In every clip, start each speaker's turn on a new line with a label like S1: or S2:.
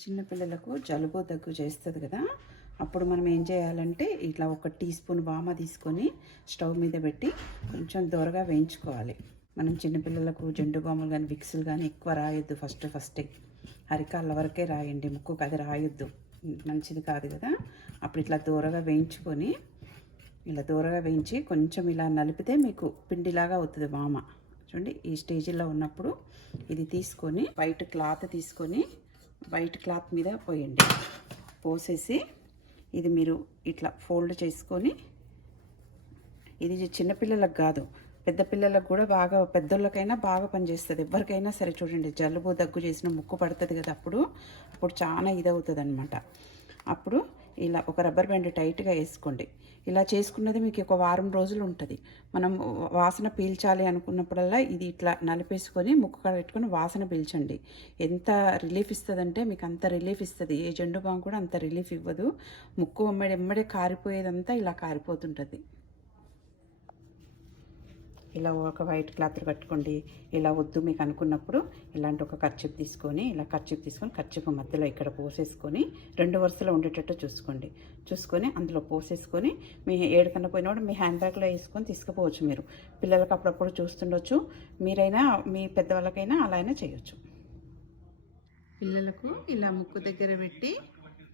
S1: చిన్నపిల్లలకు జలుబు దగ్గు చేస్తుంది కదా అప్పుడు మనం ఏం చేయాలంటే ఇట్లా ఒక టీ స్పూన్ వామ తీసుకొని స్టవ్ మీద పెట్టి కొంచెం దూరగా వేయించుకోవాలి. మనం చిన్నపిల్లలకు జెండు బాములు కానీ విక్సులు కానీ ఎక్కువ రాయొద్దు ఫస్ట్ ఫస్టే. అరికాళ్ళ వరకే రాయండి ముక్కుకు అది రాయొద్దు. మంచిది కాదు కదా. అప్పుడు ఇట్లా దూరగా వేయించుకొని ఇలా దూరగా వేయించి కొంచెం ఇలా నలిపితే మీకు పిండిలాగా అవుతుంది వామ. చూడండి ఈ స్టేజ్లో ఉన్నప్పుడు ఇది తీసుకొని వైట్ క్లాత్ తీసుకొని వైట్ క్లాత్ మీద పోయండి. పోసేసి ఇది మీరు ఇట్లా ఫోల్డ్ చేసుకొని ఇది చిన్నపిల్లలకు కాదు పెద్ద పిల్లలకు కూడా బాగా పెద్దోళ్ళకైనా బాగా పనిచేస్తుంది. ఎవరికైనా సరే చూడండి జలుబు దగ్గు చేసిన ముక్కు పడుతుంది కదా అప్పుడు అప్పుడు చాలా ఇదవుతుంది అనమాట అప్పుడు ఇలా ఒక రబ్బర్ బ్యాండ్ టైట్గా వేసుకోండి. ఇలా చేసుకున్నది మీకు ఒక వారం రోజులు ఉంటుంది. మనం వాసన పీల్చాలి అనుకున్నప్పుడల్లా ఇది ఇట్లా నలిపేసుకొని ముక్కు కాడ పెట్టుకొని వాసన పీల్చండి. ఎంత రిలీఫ్ ఇస్తుందంటే మీకు అంత రిలీఫ్ ఇస్తుంది. ఏ జెండు బాం కూడా అంత రిలీఫ్ ఇవ్వదు. ముక్కు ఎమ్మడి ఎమ్మడే కారిపోయేదంతా ఇలా కారిపోతుంటుంది. ఇలా ఒక వైట్ క్లాత్ కట్టుకోండి. ఇలా వద్దు మీకు అనుకున్నప్పుడు ఇలాంటి ఒక ఖర్చు తీసుకొని ఇలా ఖర్చు తీసుకొని ఖర్చుకు మధ్యలో ఇక్కడ పోసేసుకొని రెండు వరుసలో ఉండేటట్టు చూసుకోండి. చూసుకొని అందులో పోసేసుకొని మీ ఏడుకన్నా పోయినప్పుడు మీ హ్యాండ్ బ్యాగ్లో వేసుకొని తీసుకుపోవచ్చు మీరు. పిల్లలకు అప్పుడప్పుడు చూస్తుండొచ్చు. మీరైనా మీ పెద్దవాళ్ళకైనా అలా అయినా చేయొచ్చు. పిల్లలకు ఇలా ముక్కు దగ్గర పెట్టి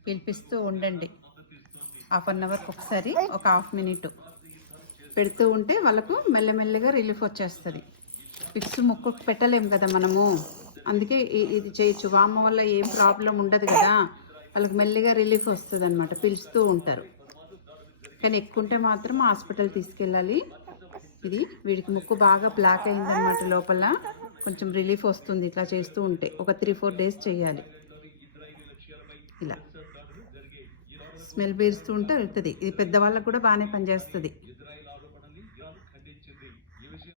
S1: పిలిపిస్తూ ఉండండి. హాఫ్ అన్ అవర్కి ఒకసారి ఒక హాఫ్ మినిట్. పెడుతూ ఉంటే వాళ్ళకు మెల్లమెల్లగా రిలీఫ్ వచ్చేస్తుంది. ఫిక్స్ ముక్కు పెట్టలేము కదా మనము. అందుకే ఇది చేయొచ్చు. వామ వల్ల ఏం ప్రాబ్లం ఉండదు కదా. వాళ్ళకి మెల్లిగా రిలీఫ్ వస్తుంది అనమాట పిలుస్తూ ఉంటారు. కానీ ఎక్కువ ఉంటే మాత్రం హాస్పిటల్ తీసుకెళ్ళాలి. ఇది వీడికి ముక్కు బాగా బ్లాక్ అయిందనమాట లోపల. కొంచెం రిలీఫ్ వస్తుంది ఇట్లా చేస్తూ ఉంటే. ఒక త్రీ ఫోర్ డేస్ చేయాలి. ఇలా. స్మెల్ పీరుస్తూ ఉంటే వెళ్తుంది. ఇది పెద్దవాళ్ళకు కూడా బాగానే పనిచేస్తుంది.